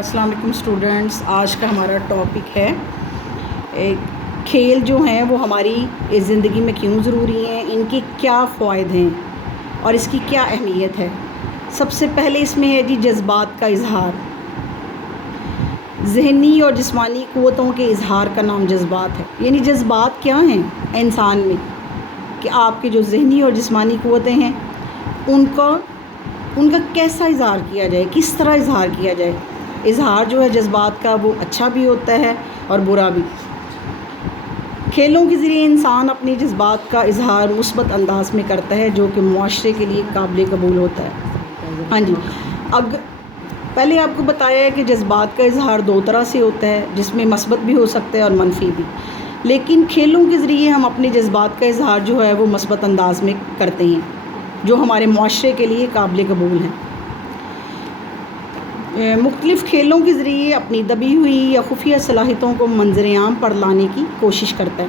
السلام علیکم اسٹوڈنٹس، آج کا ہمارا ٹاپک ہے کھیل جو ہیں وہ ہماری زندگی میں کیوں ضروری ہیں، ان کے کیا فوائد ہیں اور اس کی کیا اہمیت ہے۔ سب سے پہلے اس میں ہے جی جذبات کا اظہار۔ ذہنی اور جسمانی قوتوں کے اظہار کا نام جذبات ہے۔ یعنی جذبات کیا ہیں انسان میں کہ آپ کے جو ذہنی اور جسمانی قوتیں ہیں ان کا کیسا اظہار کیا جائے، کس طرح اظہار کیا جائے۔ اظہار جو ہے جذبات کا وہ اچھا بھی ہوتا ہے اور برا بھی۔ کھیلوں کے ذریعے انسان اپنی جذبات کا اظہار مثبت انداز میں کرتا ہے جو کہ معاشرے کے لیے قابل قبول ہوتا ہے۔ ہاں جی، پہلے آپ کو بتایا ہے کہ جذبات کا اظہار دو طرح سے ہوتا ہے، جس میں مثبت بھی ہو سکتا ہے اور منفی بھی، لیکن کھیلوں کے ذریعے ہم اپنے جذبات کا اظہار جو ہے وہ مثبت انداز میں کرتے ہیں جو ہمارے معاشرے کے لیے قابل قبول ہیں۔ مختلف کھیلوں کے ذریعے اپنی دبی ہوئی یا خفیہ صلاحیتوں کو منظر عام پر لانے کی کوشش کرتا ہے۔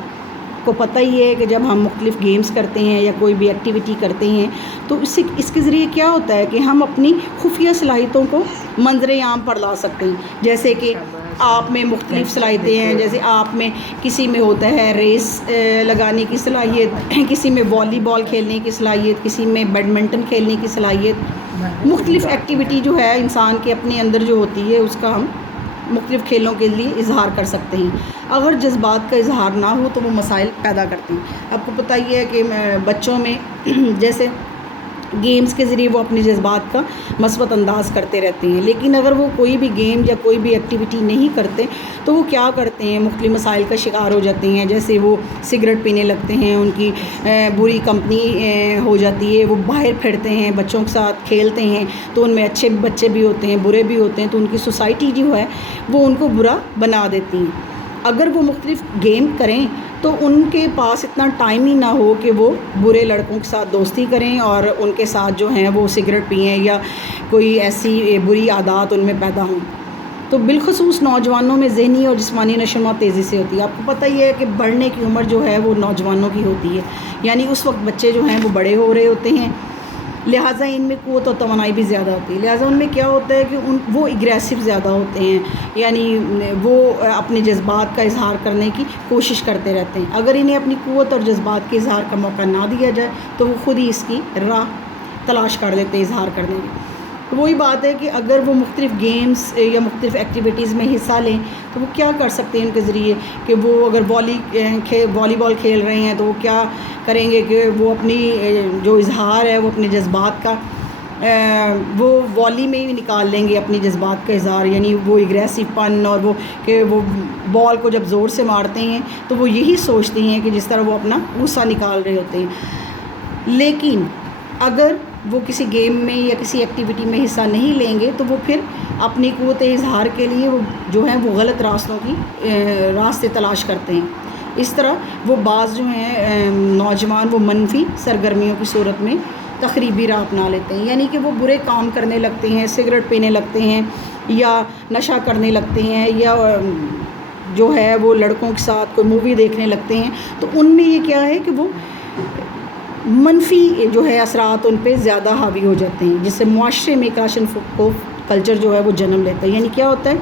کو پتہ ہی ہے کہ جب ہم مختلف گیمز کرتے ہیں یا کوئی بھی ایکٹیویٹی کرتے ہیں تو اس کے ذریعے کیا ہوتا ہے کہ ہم اپنی خفیہ صلاحیتوں کو منظر عام پر لا سکتے ہیں۔ جیسے کہ آپ میں مختلف صلاحیتیں ہیں، جیسے آپ میں کسی میں ہوتا ہے ریس لگانے کی صلاحیت، کسی میں والی بال کھیلنے کی صلاحیت، کسی میں بیڈمنٹن کھیلنے کی صلاحیت۔ مختلف ایکٹیویٹی جو ہے انسان کے اپنے اندر جو ہوتی ہے اس کا ہم مختلف کھیلوں کے لیے اظہار کر سکتے ہیں۔ اگر جذبات کا اظہار نہ ہو تو وہ مسائل پیدا کرتے ہیں۔ آپ کو پتہ ہی ہے کہ بچوں میں جیسے گیمز کے ذریعے وہ اپنے جذبات کا مثبت انداز کرتے رہتے ہیں، لیکن اگر وہ کوئی بھی گیم یا کوئی بھی ایکٹیویٹی نہیں کرتے تو وہ کیا کرتے ہیں، مختلف مسائل کا شکار ہو جاتے ہیں۔ جیسے وہ سگریٹ پینے لگتے ہیں، ان کی بری کمپنی ہو جاتی ہے، وہ باہر پھرتے ہیں، بچوں کے ساتھ کھیلتے ہیں تو ان میں اچھے بچے بھی ہوتے ہیں، برے بھی ہوتے ہیں، تو ان کی سوسائٹی جو ہے وہ ان کو برا بنا دیتی ہیں۔ اگر وہ مختلف گیم کریں تو ان کے پاس اتنا ٹائم ہی نہ ہو کہ وہ برے لڑکوں کے ساتھ دوستی کریں اور ان کے ساتھ جو ہیں وہ سگریٹ پئیں یا کوئی ایسی بری عادات ان میں پیدا ہوں۔ تو بالخصوص نوجوانوں میں ذہنی اور جسمانی نشوونما تیزی سے ہوتی ہے۔ آپ کو پتہ ہی ہے کہ بڑھنے کی عمر جو ہے وہ نوجوانوں کی ہوتی ہے، یعنی اس وقت بچے جو ہیں وہ بڑے ہو رہے ہوتے ہیں، لہٰذا ان میں قوت اور توانائی بھی زیادہ ہوتی ہے۔ لہٰذا ان میں کیا ہوتا ہے کہ وہ اگریسو زیادہ ہوتے ہیں، یعنی وہ اپنے جذبات کا اظہار کرنے کی کوشش کرتے رہتے ہیں۔ اگر انہیں اپنی قوت اور جذبات کے اظہار کا موقع نہ دیا جائے تو وہ خود ہی اس کی راہ تلاش کر لیتے ہیں اظہار کرنے کی۔ وہی بات ہے کہ اگر وہ مختلف گیمز یا مختلف ایکٹیویٹیز میں حصہ لیں تو وہ کیا کر سکتے ہیں ان کے ذریعے کہ وہ اگر والی بال کھیل رہے ہیں تو وہ کیا کریں گے کہ وہ اپنی جو اظہار ہے وہ اپنے جذبات کا وہ والی میں ہی نکال لیں گے، اپنی جذبات کا اظہار، یعنی وہ اگریسو پن اور وہ کہ وہ بال کو جب زور سے مارتے ہیں تو وہ یہی سوچتے ہیں کہ جس طرح وہ اپنا غصہ نکال رہے ہوتے ہیں۔ لیکن اگر وہ کسی گیم میں یا کسی ایکٹیویٹی میں حصہ نہیں لیں گے تو وہ پھر اپنی قوت اظہار کے لیے وہ جو ہیں وہ غلط راستے تلاش کرتے ہیں۔ اس طرح وہ بعض جو ہیں نوجوان وہ منفی سرگرمیوں کی صورت میں تخریبی راہ اپنا لیتے ہیں، یعنی کہ وہ برے کام کرنے لگتے ہیں، سگریٹ پینے لگتے ہیں یا نشہ کرنے لگتے ہیں یا جو ہے وہ لڑکوں کے ساتھ کوئی مووی دیکھنے لگتے ہیں۔ تو ان میں یہ کیا ہے کہ وہ منفی جو ہے اثرات ان پہ زیادہ حاوی ہو جاتے ہیں، جس سے معاشرے میں کلاشنکوف کلچر جو ہے وہ جنم لیتا ہے۔ یعنی کیا ہوتا ہے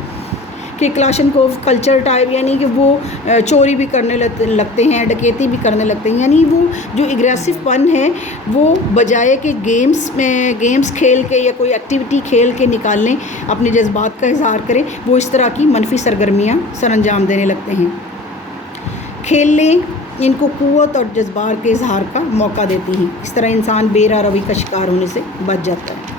کہ کلاشنکوف کلچر ٹائپ، یعنی کہ وہ چوری بھی کرنے لگتے ہیں، ڈکیتی بھی کرنے لگتے ہیں، یعنی وہ جو اگریسو پن ہے وہ بجائے کہ گیمز کھیل کے یا کوئی ایکٹیویٹی کھیل کے نکال لیں، اپنے جذبات کا اظہار کریں، وہ اس طرح کی منفی سرگرمیاں سر انجام دینے لگتے ہیں۔ کھیلیں ان کو قوت اور جذبات کے اظہار کا موقع دیتی ہیں، اس طرح انسان بے راہ روی کا شکار ہونے سے بچ جاتا ہے۔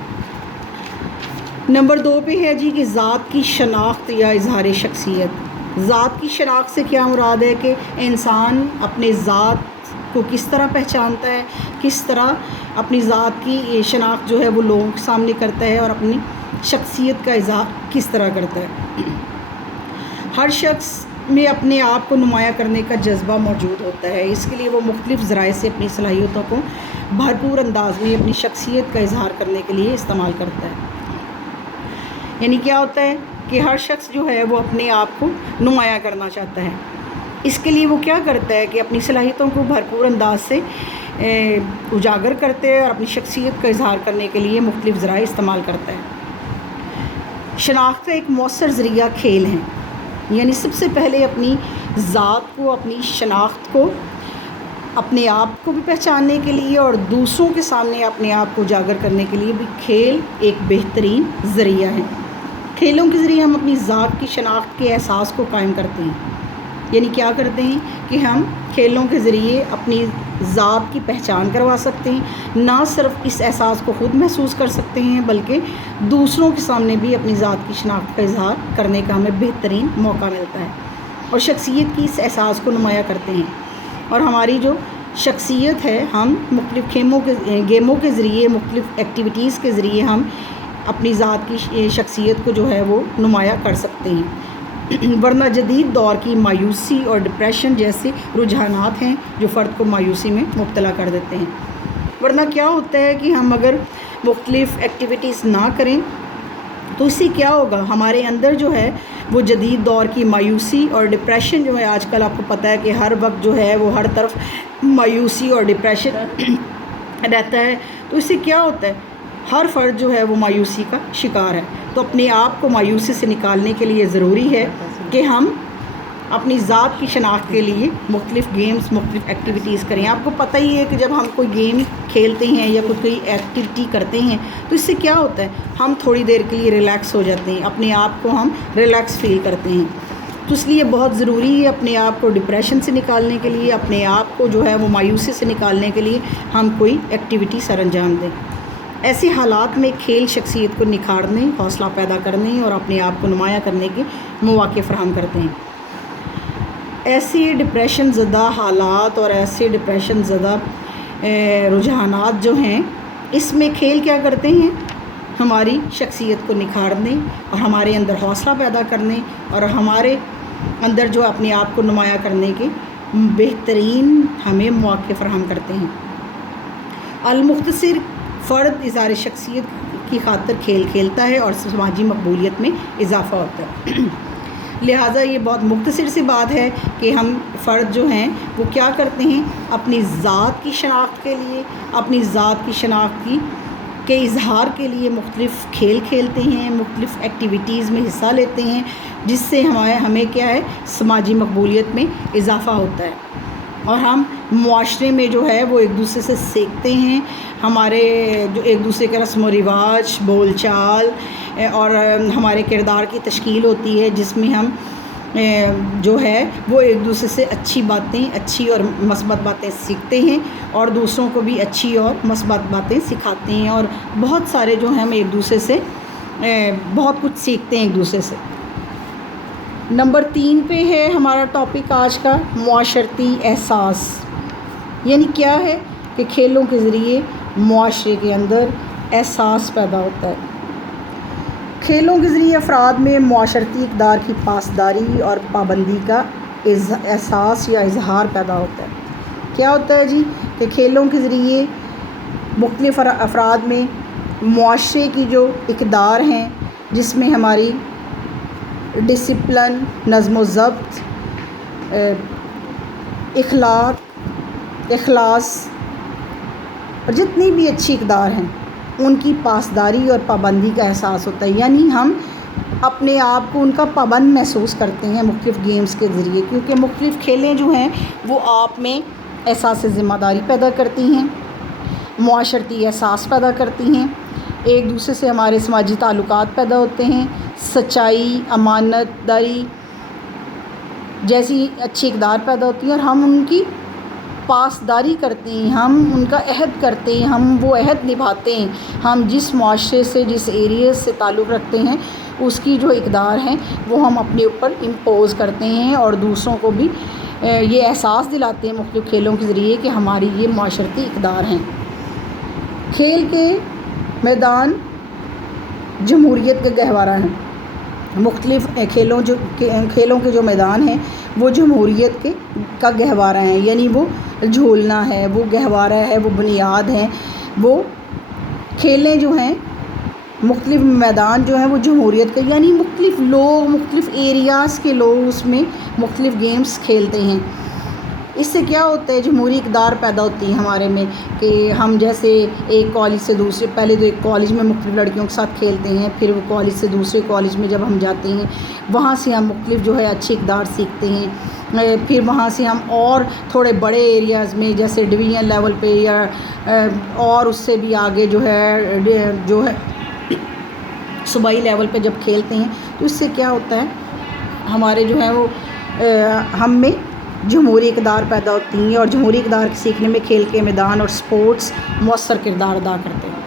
نمبر 2 پہ ہے جی کہ ذات کی شناخت یا اظہار شخصیت۔ ذات کی شناخت سے کیا مراد ہے کہ انسان اپنے ذات کو کس طرح پہچانتا ہے، کس طرح اپنی ذات کی شناخت جو ہے وہ لوگوں کے سامنے کرتا ہے اور اپنی شخصیت کا اظہار کس طرح کرتا ہے۔ ہر شخص میں اپنے آپ کو نمایاں کرنے کا جذبہ موجود ہوتا ہے، اس کے لیے وہ مختلف ذرائع سے اپنی صلاحیتوں کو بھرپور انداز میں اپنی شخصیت کا اظہار کرنے کے لیے استعمال کرتا ہے۔ یعنی کیا ہوتا ہے کہ ہر شخص جو ہے وہ اپنے آپ کو نمایاں کرنا چاہتا ہے، اس کے لیے وہ کیا کرتا ہے کہ اپنی صلاحیتوں کو بھرپور انداز سے اجاگر کرتے ہیں اور اپنی شخصیت کا اظہار کرنے کے لیے مختلف ذرائع استعمال کرتا ہے۔ شناخت کا ایک مؤثر ذریعہ کھیل ہیں، یعنی سب سے پہلے اپنی ذات کو، اپنی شناخت کو، اپنے آپ کو بھی پہچاننے کے لیے اور دوسروں کے سامنے اپنے آپ کو اجاگر کرنے کے لیے بھی کھیل ایک بہترین ذریعہ ہے۔ کھیلوں کے ذریعے ہم اپنی ذات کی شناخت کے احساس کو قائم کرتے ہیں، یعنی کیا کرتے ہیں کہ ہم کھیلوں کے ذریعے اپنی ذات کی پہچان کروا سکتے ہیں، نہ صرف اس احساس کو خود محسوس کر سکتے ہیں بلکہ دوسروں کے سامنے بھی اپنی ذات کی شناخت کا اظہار کرنے کا ہمیں بہترین موقع ملتا ہے اور شخصیت کی اس احساس کو نمایاں کرتے ہیں۔ اور ہماری جو شخصیت ہے، ہم مختلف گیموں کے ذریعے، مختلف ایکٹیویٹیز کے ذریعے ہم اپنی ذات کی شخصیت کو جو ہے وہ نمایاں کر سکتے ہیں، ورنہ جدید دور کی مایوسی اور ڈپریشن جیسے رجحانات ہیں جو فرد کو مایوسی میں مبتلا کر دیتے ہیں۔ ورنہ کیا ہوتا ہے کہ ہم اگر مختلف ایکٹیویٹیز نہ کریں تو اس سے کیا ہوگا، ہمارے اندر جو ہے وہ جدید دور کی مایوسی اور ڈپریشن جو ہے، آج کل آپ کو پتہ ہے کہ ہر وقت جو ہے وہ ہر طرف مایوسی اور ڈپریشن رہتا ہے، تو اس سے کیا ہوتا ہے، ہر فرد جو ہے وہ مایوسی کا شکار ہے۔ تو اپنے آپ کو مایوسی سے نکالنے کے لیے ضروری ہے کہ ہم اپنی ذات کی شناخت کے لیے مختلف گیمز، مختلف ایکٹیویٹیز کریں۔ آپ کو پتہ ہی ہے کہ جب ہم کوئی گیم کھیلتے ہیں یا کوئی ایکٹیویٹی کرتے ہیں تو اس سے کیا ہوتا ہے، ہم تھوڑی دیر کے لیے ریلیکس ہو جاتے ہیں، اپنے آپ کو ہم ریلیکس فیل کرتے ہیں۔ تو اس لیے بہت ضروری ہے اپنے آپ کو ڈپریشن سے نکالنے کے لیے، اپنے آپ کو جو ہے وہ مایوسی سے نکالنے کے لیے ہم کوئی ایکٹیویٹی سر انجام دیں۔ ایسے حالات میں کھیل شخصیت کو نکھارنے، حوصلہ پیدا کرنے اور اپنے آپ کو نمایاں کرنے کے مواقع فراہم کرتے ہیں۔ ایسے ڈپریشن زدہ حالات اور ایسے ڈپریشن زدہ رجحانات جو ہیں، اس میں کھیل کیا کرتے ہیں، ہماری شخصیت کو نکھارنے اور ہمارے اندر حوصلہ پیدا کرنے اور ہمارے اندر جو اپنے آپ کو نمایاں کرنے کے بہترین ہمیں مواقع فراہم کرتے ہیں۔ المختصر فرد اظہار شخصیت کی خاطر کھیل کھیلتا ہے اور سماجی مقبولیت میں اضافہ ہوتا ہے۔ لہٰذا یہ بہت مختصر سی بات ہے کہ ہم فرد جو ہیں وہ کیا کرتے ہیں، اپنی ذات کی شناخت کے لیے، اپنی ذات کی شناخت کے اظہار کے لیے مختلف کھیل کھیلتے ہیں، مختلف ایکٹیویٹیز میں حصہ لیتے ہیں، جس سے ہمیں کیا ہے، سماجی مقبولیت میں اضافہ ہوتا ہے اور ہم معاشرے میں جو ہے وہ ایک دوسرے سے سیکھتے ہیں، ہمارے جو ایک دوسرے کے رسم و رواج، بول چال اور ہمارے کردار کی تشکیل ہوتی ہے، جس میں ہم جو ہے وہ ایک دوسرے سے اچھی باتیں، اچھی اور مثبت باتیں سیکھتے ہیں اور دوسروں کو بھی اچھی اور مثبت باتیں سکھاتے ہیں اور بہت سارے جو ہیں ہم ایک دوسرے سے بہت کچھ سیکھتے ہیں ایک دوسرے سے۔ نمبر 3 پہ ہے ہمارا ٹاپک آج کا، معاشرتی احساس، یعنی کیا ہے کہ کھیلوں کے ذریعے معاشرے کے اندر احساس پیدا ہوتا ہے۔ کھیلوں کے ذریعے افراد میں معاشرتی اقدار کی پاسداری اور پابندی کا احساس یا اظہار پیدا ہوتا ہے۔ کیا ہوتا ہے جی کہ کھیلوں کے ذریعے مختلف افراد میں معاشرے کی جو اقدار ہیں، جس میں ہماری ڈسپلن، نظم و ضبط، اخلاص اور جتنی بھی اچھی اقدار ہیں ان کی پاسداری اور پابندی کا احساس ہوتا ہے، یعنی ہم اپنے آپ کو ان کا پابند محسوس کرتے ہیں مختلف گیمز کے ذریعے، کیونکہ مختلف کھیلیں جو ہیں وہ آپ میں احساس ذمہ داری پیدا کرتی ہیں، معاشرتی احساس پیدا کرتی ہیں، ایک دوسرے سے ہمارے سماجی تعلقات پیدا ہوتے ہیں، سچائی، امانت داری جیسی اچھی اقدار پیدا ہوتی ہیں اور ہم ان کی پاسداری کرتے ہیں، ہم ان کا عہد کرتے ہیں، ہم وہ عہد نبھاتے ہیں، ہم جس معاشرے سے، جس ایریے سے تعلق رکھتے ہیں اس کی جو اقدار ہیں وہ ہم اپنے اوپر امپوز کرتے ہیں اور دوسروں کو بھی یہ احساس دلاتے ہیں مختلف کھیلوں کے ذریعے کہ ہماری یہ معاشرتی اقدار ہیں۔ کھیل کے میدان جمہوریت کا گہوارہ ہیں، مختلف کھیلوں کے جو میدان ہیں وہ جمہوریت کا گہوارہ ہیں، یعنی وہ جھولنا ہے، وہ گہوارہ ہے، وہ بنیاد ہے، وہ کھیلیں جو ہیں مختلف میدان جو ہیں وہ جمہوریت کا، یعنی مختلف لوگ، مختلف ایریاز کے لوگ اس میں مختلف گیمز کھیلتے ہیں۔ اس سے کیا ہوتا ہے، جمہوری اقدار پیدا ہوتی ہے ہمارے میں، کہ ہم جیسے ایک کالج سے دوسرے، پہلے تو ایک کالج میں مختلف لڑکیوں کے ساتھ کھیلتے ہیں، پھر وہ کالج سے دوسرے کالج میں جب ہم جاتے ہیں وہاں سے ہم مختلف جو ہے اچھے اقدار سیکھتے ہیں، پھر وہاں سے ہم اور تھوڑے بڑے ایریاز میں جیسے ڈویژن لیول پہ یا اور اس سے بھی آگے جو ہے صوبائی لیول پہ جب کھیلتے ہیں تو اس سے کیا ہوتا ہے، ہمارے جو ہے وہ ہم میں جمہوری اقدار پیدا ہوتی ہیں، اور جمہوری اقدار سیکھنے میں کھیل کے میدان اور سپورٹس مؤثر کردار ادا کرتے ہیں۔